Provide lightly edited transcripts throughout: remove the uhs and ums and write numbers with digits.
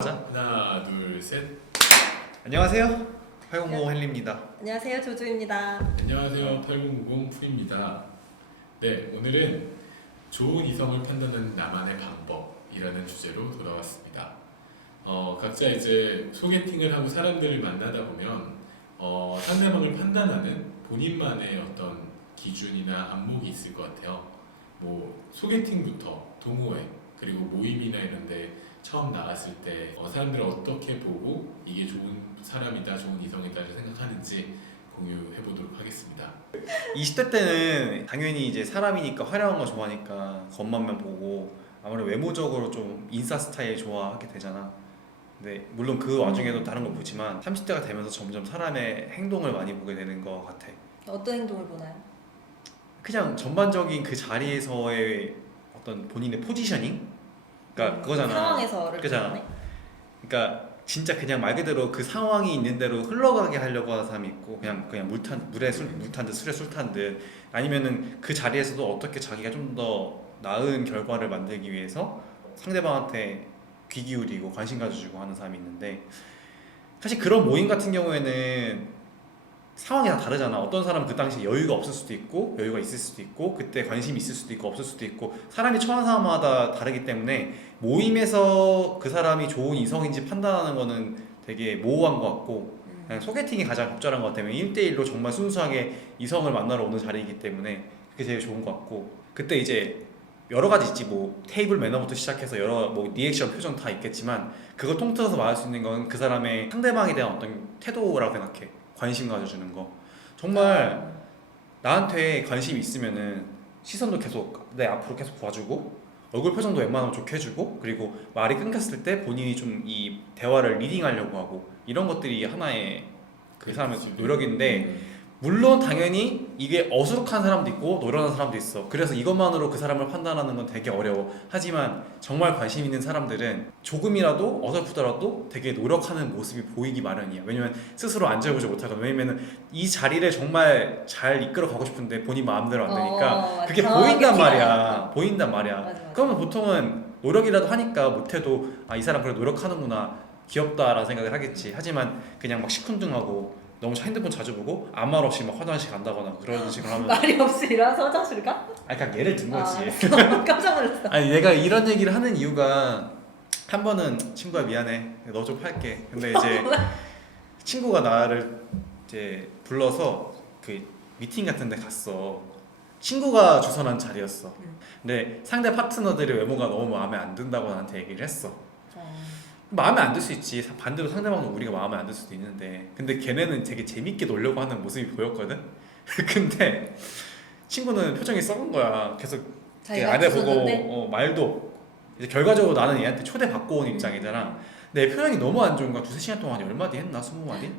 하나, 둘, 셋. 안녕하세요. 8090 헨리입니다. 안녕하세요, 조조입니다. 안녕하세요. 8090 푸입니다. 네, 오늘은 좋은 이성을 판단하는 나만의 방법이라는 주제로 돌아왔습니다. 각자 이제 소개팅을 하고 사람들을 만나다 보면 상대방을 판단하는 본인만의 어떤 기준이나 안목이 있을 것 같아요. 뭐 소개팅부터 동호회 그리고 모임이나 이런데 처음 나갔을 때 사람들을 어떻게 보고 이게 좋은 사람이다, 좋은 이성이다 생각하는지 공유해 보도록 하겠습니다. 20대 때는 당연히 이제 사람이니까 화려한 거 좋아하니까 겉만만 보고 아무래도 외모적으로 좀 인싸 스타일 좋아하게 되잖아. 근데 물론 그 와중에도 다른 걸 보지만 30대가 되면서 점점 사람의 행동을 많이 보게 되는 것 같아. 어떤 행동을 보나요? 그냥 전반적인 그 자리에서의 어떤 본인의 포지셔닝? 그러니까 그거잖아. 상황에서를 그잖아. 보네. 그러니까 진짜 그냥 말 그대로 그 상황이 있는 대로 흘러가게 하려고 하는 사람이 있고 그냥 물에 물 탄 듯 술에 술 탄 듯 아니면은 그 자리에서도 어떻게 자기가 좀 더 나은 결과를 만들기 위해서 상대방한테 귀 기울이고 관심 가져주고 하는 사람이 있는데 사실 그런 모임 같은 경우에는 상황이 다 다르잖아. 어떤 사람은 그 당시에 여유가 없을 수도 있고 여유가 있을 수도 있고 그때 관심이 있을 수도 있고 없을 수도 있고 사람이 처한 사람마다 다르기 때문에 모임에서 그 사람이 좋은 이성인지 판단하는 거는 되게 모호한 것 같고 그냥 소개팅이 가장 적절한 것 같아요. 1대1로 정말 순수하게 이성을 만나러 오는 자리이기 때문에 그게 제일 좋은 것 같고 그때 이제 여러 가지 있지. 뭐 테이블 매너부터 시작해서 여러 뭐 리액션 표정 다 있겠지만 그걸 통틀어서 말할 수 있는 건 그 사람의 상대방에 대한 어떤 태도라고 생각해. 관심 가져주는 거. 정말 나한테 관심이 있으면은 시선도 계속 내 앞으로 계속 봐주고 얼굴 표정도 웬만하면 좋게 해주고 그리고 말이 끊겼을 때 본인이 좀 이 대화를 리딩하려고 하고 이런 것들이 하나의 그 사람의 노력인데 물론 당연히 이게 어수룩한 사람도 있고 노련한 사람도 있어. 그래서 이것만으로 그 사람을 판단하는 건 되게 어려워. 하지만 정말 관심 있는 사람들은 조금이라도 어설프더라도 되게 노력하는 모습이 보이기 마련이야. 왜냐면 스스로 안절부절 못하거든. 왜냐면 이 자리를 정말 잘 이끌어 가고 싶은데 본인 마음대로 안 되니까 그게 보인단 말이야. 보인단 말이야. 맞아. 그러면 보통은 노력이라도 하니까 못해도 아, 이 사람 그래 노력하는구나, 귀엽다라는 생각을 하겠지. 하지만 그냥 막 시큰둥하고 너무 핸드폰 자주 보고 아무 말 없이 막 화장실 간다거나 그런 식으로 하면 말이 없이 일어나서 화장실 가? 아니 그냥 예를 든 거지. 깜짝 놀랐어. 아니 내가 이런 얘기를 하는 이유가 한 번은 친구야 미안해 너 좀 팔게. 근데 이제 친구가 나를 이제 불러서 그 미팅 같은 데 갔어. 친구가 주선한 자리였어. 근데 상대 파트너들의 외모가 너무 마음에 안 든다고 나한테 얘기를 했어. 마음에 안 들 수 있지. 반대로 상대방도 우리가 마음에 안 들 수도 있는데 근데 걔네는 되게 재밌게 놀려고 하는 모습이 보였거든. 근데 친구는 표정이 썩은 거야. 계속 안에 보고 말도 이제 결과적으로 나는 얘한테 초대받고 온 입장이잖아. 내 표정이 너무 안 좋은 거야. 2-3시간 동안 10마디 했나? 20마디?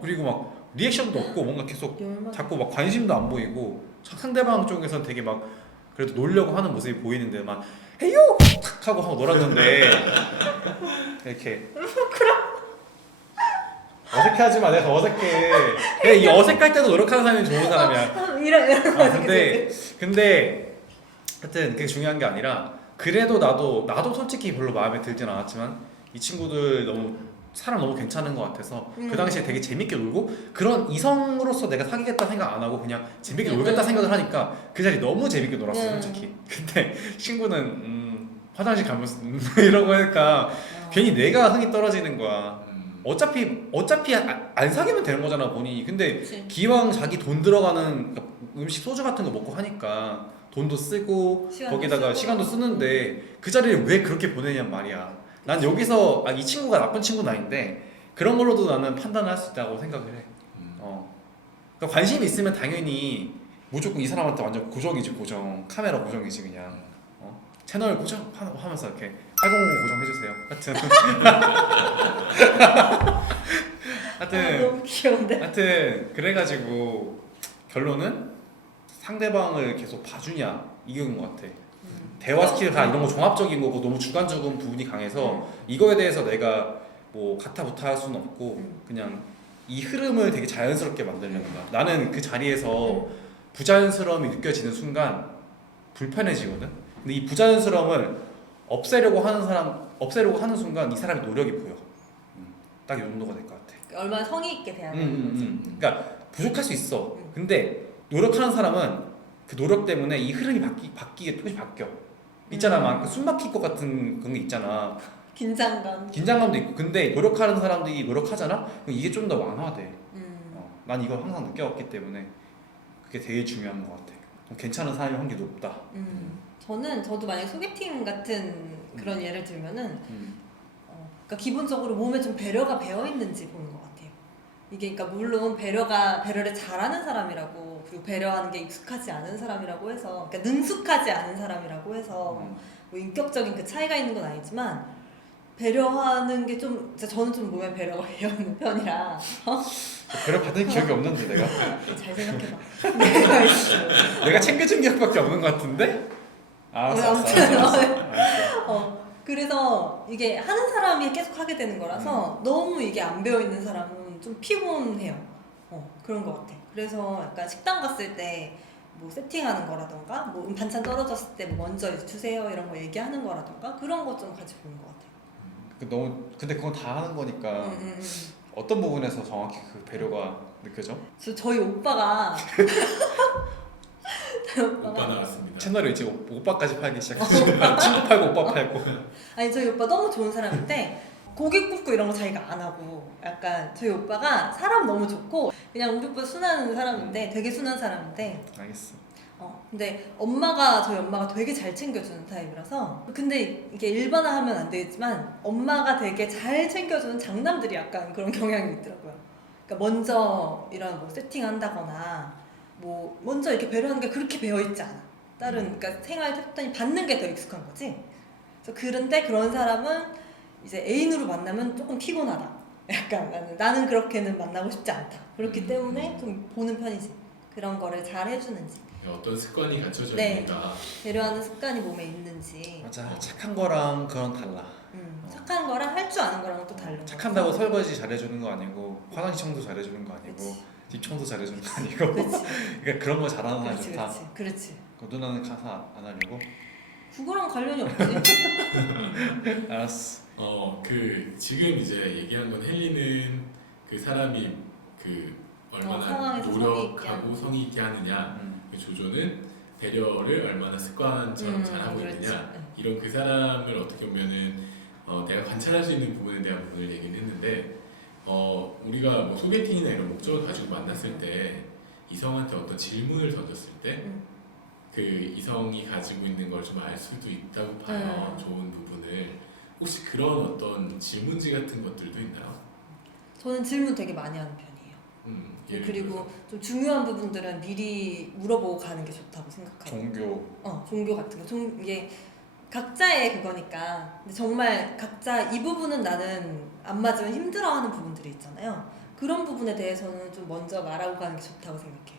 그리고 막 리액션도 없고 뭔가 계속 자꾸 막 관심도 안 보이고 상대방 쪽에서는 되게 막 그래도 놀려고 하는 모습이 보이는데 막 헤요! 탁 하고 놀았는데 이렇게 어색해하지 마. 내가 더 어색해. 내가 이 어색할 때도 노력하는 사람이 좋은 사람이야. 이런. 근데 하여튼 그게 중요한 게 아니라 그래도 나도 솔직히 별로 마음에 들진 않았지만 이 친구들 사람 너무 괜찮은 것 같아서 그 당시에 되게 재밌게 놀고 그런 이성으로서 내가 사귀겠다 생각 안 하고 그냥 재밌게 놀겠다 생각을 하니까 그 자리 너무 재밌게 놀았어 솔직히. 근데 친구는 화장실 가면서 이러고 하니까 괜히 내가 흥이 떨어지는 거야. 어차피 안 사귀면 되는 거잖아 본인이. 근데 그치. 기왕 자기 돈 들어가는 음식 소주 같은 거 먹고 하니까 돈도 쓰고 거기다가 시간도 쓰는데 그 자리를 왜 그렇게 보내냔 말이야. 난 여기서 이 친구가 나쁜 친구는 아닌데 그런 걸로도 나는 판단을 할 수 있다고 생각을 해. 그러니까 관심이 있으면 당연히 무조건 이 사람한테 완전 고정이지. 고정 카메라 고정이지 그냥. 채널 고정하면서 이렇게 8090 고정해주세요. 하여튼 너무 귀여운데. 하여튼 그래가지고 결론은 상대방을 계속 봐주냐 이건 것 같아. 대화 스킬 다 이런 거 종합적인 거고 너무 주관적인 부분이 강해서 이거에 대해서 내가 뭐 가타부타 할 수는 없고 그냥 이 흐름을 되게 자연스럽게 만들려는 거야. 나는 그 자리에서 부자연스러움이 느껴지는 순간 불편해지거든. 근데 이 부자연스러움을 없애려고 하는 사람 없애려고 하는 순간 이 사람의 노력이 보여. 딱 이 정도가 될 것 같아. 얼마나 성의 있게 대해야 되는 거지. 그러니까 부족할 수 있어. 근데 노력하는 사람은 그 노력 때문에 이 흐름이 바뀌게 조금씩 바뀌어. 있잖아, 막 숨 막힐 것 같은 그런 게 있잖아. 긴장감도 있고. 근데 노력하는 사람들이 노력하잖아. 그럼 이게 좀 더 완화돼. 난 이걸 항상 느껴왔기 때문에 그게 되게 중요한 것 같아. 괜찮은 사람의 확률이 높다. 저도 만약 소개팅 같은 그런 예를 들면은 그러니까 기본적으로 몸에 좀 배려가 배어 있는지 보는 것 같아요. 이게 그러니까 물론 배려를 잘하는 사람이라고, 그리고 배려하는 게 익숙하지 않은 사람이라고 해서, 그러니까 능숙하지 않은 사람이라고 해서 뭐 인격적인 그 차이가 있는 건 아니지만, 배려하는 게 좀 저는 좀 몸에 배려가 배어 있는 편이라. 배려 받은 기억이 없는데 내가. 잘 생각해봐. 내가 챙겨준 기억밖에 없는 것 같은데. 알았어. 그래서 이게 하는 사람이 계속 하게 되는 거라서 너무 이게 안 배어 있는 사람은 좀 피곤해요. 그런 것 같아. 그래서 약간 식당 갔을 때 뭐 세팅하는 거라던가, 뭐 반찬 떨어졌을 때 뭐 먼저 이제 주세요 이런 거 얘기하는 거라던가 그런 거 좀 같이 보는 것 같아요. 근데 그건 다 하는 거니까 어떤 부분에서 정확히 그 배려가 느껴져? 저희 오빠가 오빠 나왔습니다. 채널에 이제 오빠까지 팔기 시작했어. 친구 팔고 오빠 팔고. 아니 저희 오빠 너무 좋은 사람인데 고기 굽고 이런 거 자기가 안 하고, 약간 저희 오빠가 사람 너무 좋고 그냥 우리 오빠 순한 사람인데, 되게 순한 사람인데, 알겠어. 근데 저희 엄마가 되게 잘 챙겨주는 타입이라서, 근데 이게 일반화하면 안 되겠지만 엄마가 되게 잘 챙겨주는 장남들이 약간 그런 경향이 있더라고요. 그러니까 먼저 이런 뭐 세팅한다거나 뭐 먼저 이렇게 배려하는 게 그렇게 배어 있지 않아. 그러니까 생활 패턴이 받는 게 더 익숙한 거지. 그래서 그런데 그런 사람은 이제 애인으로 만나면 조금 피곤하다. 약간 나는 그렇게는 만나고 싶지 않다. 그렇기 때문에 좀 보는 편이지. 그런 거를 잘 해주는지. 어떤 습관이 갖춰져 네. 있는가. 배려하는 습관이 몸에 있는지. 맞아. 착한 거랑 그런 달라. 착한 거랑 할 줄 아는 거랑은 또 다른 거. 착한다고 설거지 잘해주는 거 아니고, 화장실 청소 잘해주는 거 아니고, 그치. 뒷 청소 잘해주는 거 아니고. 그렇지. 그러니까 그런 거 잘하는 사람이 그렇지, 좋다. 그렇지. 그 누나는 가사 안 하려고? 그거랑 관련이 없지. 알았어. 지금 이제 얘기한 건 헨리는 그 사람이 그 얼마나 상황에서 노력하고 성의 있게 하느냐, 그 조조는 배려를 얼마나 습관처럼 잘하고 그렇지. 있느냐, 이런 그 사람을 어떻게 보면은 내가 관찰할 수 있는 부분에 대한 부분을 얘기를 했는데, 우리가 뭐 소개팅이나 이런 목적을 가지고 만났을 때 이성한테 어떤 질문을 던졌을 때 그 이성이 가지고 있는 걸 좀 알 수도 있다고 봐요. 좋은 부분을. 혹시 그런 어떤 질문지 같은 것들도 있나요? 저는 질문 되게 많이 하는 편이에요. 예를 그리고 좀 중요한 부분들은 미리 물어보고 가는 게 좋다고 생각하고. 종교 같은 거. 이게 각자의 그거니까. 근데 정말 각자 이 부분은 나는 안 맞으면 힘들어하는 부분들이 있잖아요. 그런 부분에 대해서는 좀 먼저 말하고 가는 게 좋다고 생각해요.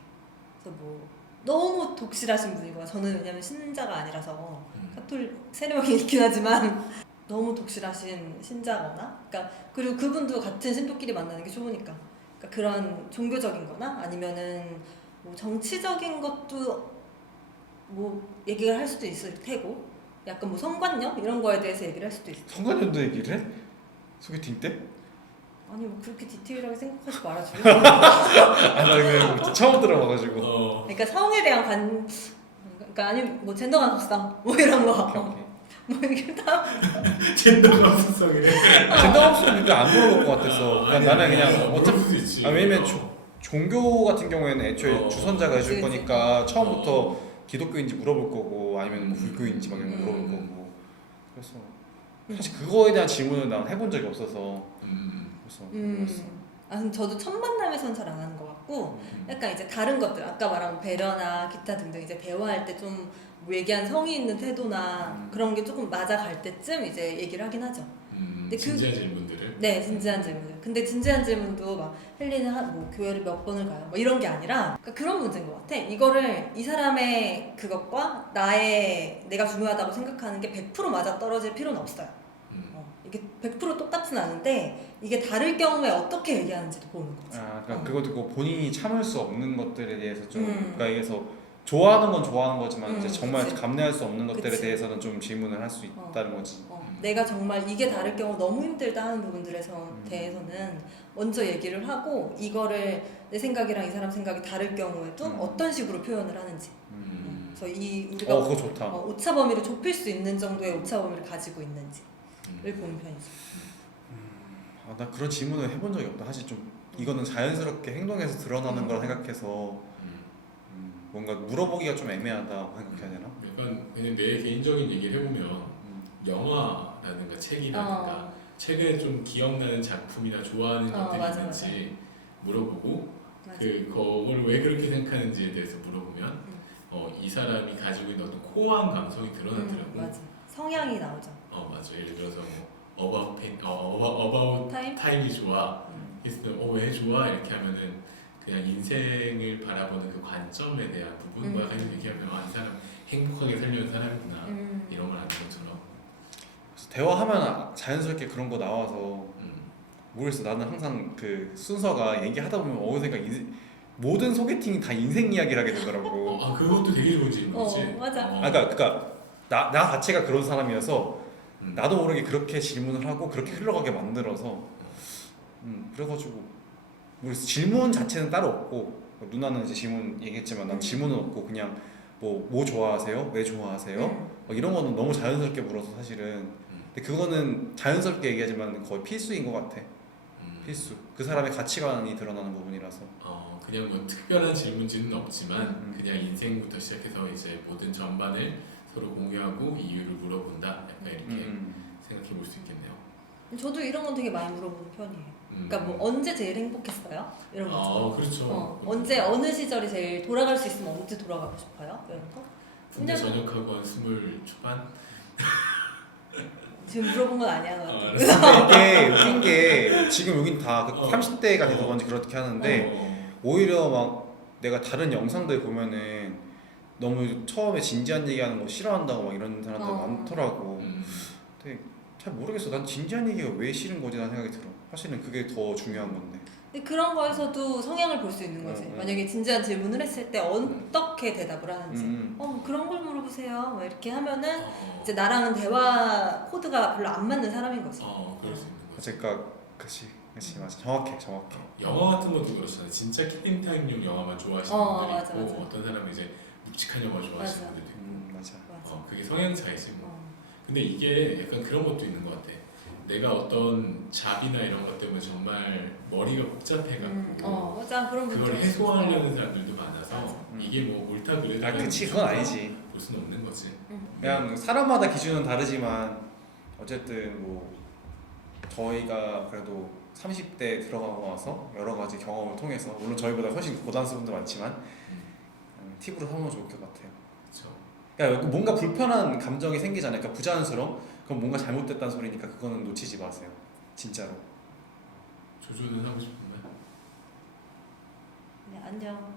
그래서 뭐 너무 독실하신 분이거나, 저는 왜냐면 신자가 아니라서 카톨릭 세력이 있긴 하지만 너무 독실하신 신자거나, 그러니까 그리고 그분도 같은 신도끼리 만나는 게 좋으니까, 그러니까 그런 종교적인거나 아니면은 뭐 정치적인 것도 뭐 얘기를 할 수도 있을 테고, 약간 뭐 성관념 이런 거에 대해서 얘기를 할 수도 있을 테고. 성관념도 얘기를 해? 소개팅 때? 아니 뭐 그렇게 디테일하게 생각하지 말아줘. 나 그냥 처음 들어봐가지고. 그러니까 성에 대한 그러니까 아니 뭐 젠더 감수성 뭐 이런 거. 오케이. 뭐 이게 다 젠더 감수성이래. 젠더 감수는 안 물어볼 것 같아서. 그러니까 나는 그냥 어차피 수 있지. 왜냐면 종교 같은 경우에는 애초에 주선자가 해줄 그치. 거니까 처음부터 기독교인지 물어볼 거고, 아니면 뭐 불교인지 막 이런 거 물어볼 거고. 그래서 사실 그거에 대한 질문을 난 해본 적이 없어서. 그래서 저도 첫 만남에선 잘 안 하는 것 같고, 약간 이제 다른 것들, 아까 말한 배려나 기타 등등 이제 대화할 때 좀 뭐 얘기한 성의 있는 태도나 그런 게 조금 맞아갈 때쯤 이제 얘기를 하긴 하죠. 근데 진지한 질문들을. 네, 진지한 질문들. 근데 진지한 질문도 막 헬리는 뭐 교회를 몇 번을 가요? 뭐 이런 게 아니라, 그러니까 그런 문제인 것 같아. 이거를 이 사람의 그것과 내가 중요하다고 생각하는 게 100% 맞아 떨어질 필요는 없어요. 이게 100% 똑같진 않은데 이게 다를 경우에 어떻게 얘기하는지도 보는 거지. 그러니까 그것도 본인이 참을 수 없는 것들에 대해서 좀, 그러니까 여기서 좋아하는 건 좋아하는 거지만 이제 정말 그치. 감내할 수 없는 것들에 그치. 대해서는 좀 질문을 할 수 있다는 거지. 내가 정말 이게 다를 경우 너무 힘들다 하는 부분들에서 음. 대해서는 먼저 얘기를 하고 이거를 내 생각이랑 이 사람 생각이 다를 경우에도 어떤 식으로 표현을 하는지. 그래서 이 우리가 그거 좋다. 오차 범위를 좁힐 수 있는 정도의 오차 범위를 가지고 있는지를 보는 편이죠. 나 그런 질문을 해본 적이 없다. 사실 좀 이거는 자연스럽게 행동에서 드러나는 거라 생각해서 뭔가 물어보기가 좀 애매하다 생각해야 되나? 약간 그냥 내 개인적인 얘기를 해보면 영화라든가 책이라든가 최근에 좀 기억나는 작품이나 좋아하는 것들이 맞아, 있는지 물어보고 맞아. 그걸 왜 그렇게 생각하는지에 대해서 물어보면 이 사람이 가지고 있는 어떤 코어한 감성이 드러나더라고. 맞아. 성향이 나오죠. 맞아. 예를 들어서 뭐 about 타임? time이 좋아. 그래서 왜 좋아? 이렇게 하면은 그냥 인생을 바라보는 그 관점에 대한 부분과 가지고 얘기하면 이 사람 행복하게 살려는 사람이구나 이런 걸 아는 것처럼. 그래서 대화하면 자연스럽게 그런 거 나와서 모르겠어. 나는 항상 그 순서가 얘기하다 보면 어느샌가 모든 소개팅이 다 인생 이야기를 하게 되더라고. 그것도 되게 좋은 질문이지. 맞아. 그러니까 나 자체가 그런 사람이어서 나도 모르게 그렇게 질문을 하고 그렇게 흘러가게 만들어서 그래가지고 모르겠어. 질문 자체는 따로 없고 누나는 이제 질문 얘기했지만 난 질문은 없고 그냥 뭐 좋아하세요? 왜 좋아하세요? 막 이런 거는 너무 자연스럽게 물어서 사실은 근데 그거는 자연스럽게 얘기하지만 거의 필수인 것 같아. 필수. 그 사람의 가치관이 드러나는 부분이라서. 그냥 뭐 특별한 질문지는 없지만 그냥 인생부터 시작해서 이제 모든 전반을 서로 공유하고 이유를 물어본다. 약간 이렇게 생각해 볼 수 있겠네요. 저도 이런 건 되게 많이 물어보는 편이에요. 그러니까 뭐 언제 제일 행복했어요? 이런 거죠. 그렇죠. 언제 어느 시절이 제일 돌아갈 수 있으면 언제 돌아가고 싶어요? 이런 거? 군대 전역하고 20 초반? 지금 물어본 건 아니야 너. 근데 이게 웃긴 게 지금 여긴 다 30대가 돼서 그런지 그렇게 하는데 오히려 막 내가 다른 영상들 보면은 너무 처음에 진지한 얘기하는 거 싫어한다고 막 이런 사람들 많더라고. 근데 잘 모르겠어. 난 진지한 얘기가 왜 싫은 거지 라는 생각이 들어. 사실은 그게 더 중요한 건데. 근데 그런 거에서도 성향을 볼 수 있는 거지. 만약에 진지한 질문을 했을 때 어떻게 대답을 하는지. 뭐 그런 걸 물어보세요. 뭐 이렇게 하면은 이제 나랑은 대화 코드가 별로 안 맞는 사람인 거지. 그럴 수 있는 거지. 그러니까 그치 맞아. 정확해. 영화 같은 것도 그렇잖아요. 진짜 킬링타임용 영화만 좋아하시는 분들이 맞아, 있고 맞아. 어떤 사람은 이제 묵직한 영화 좋아하시는 분들도 있고. 맞아. 그게 성향 차이지 뭐. 근데 이게 약간 그런 것도 있는 것 같아. 내가 어떤 잡이나 이런 것 때문에 정말 머리가 복잡해갖고 맞아. 그런 그걸 분들 해소하려는 사람들도 많아서 맞아. 이게 뭐 옳다 그르다 그치 그건 아니지. 볼 수는 없는 거지. 그냥 사람마다 기준은 다르지만 어쨌든 뭐 저희가 그래도 30대 들어가고 나서 여러 가지 경험을 통해서 물론 저희보다 훨씬 고단수분도 많지만 팁으로 삼으면 좋을 것 같아요. 그렇죠. 그러니까 뭔가 불편한 감정이 생기잖아요. 그러니까 부자연스러움. 그럼 뭔가 잘못됐다는 소리니까 그거는 놓치지 마세요. 진짜로. 조조는 하고 싶은데. 네, 안녕.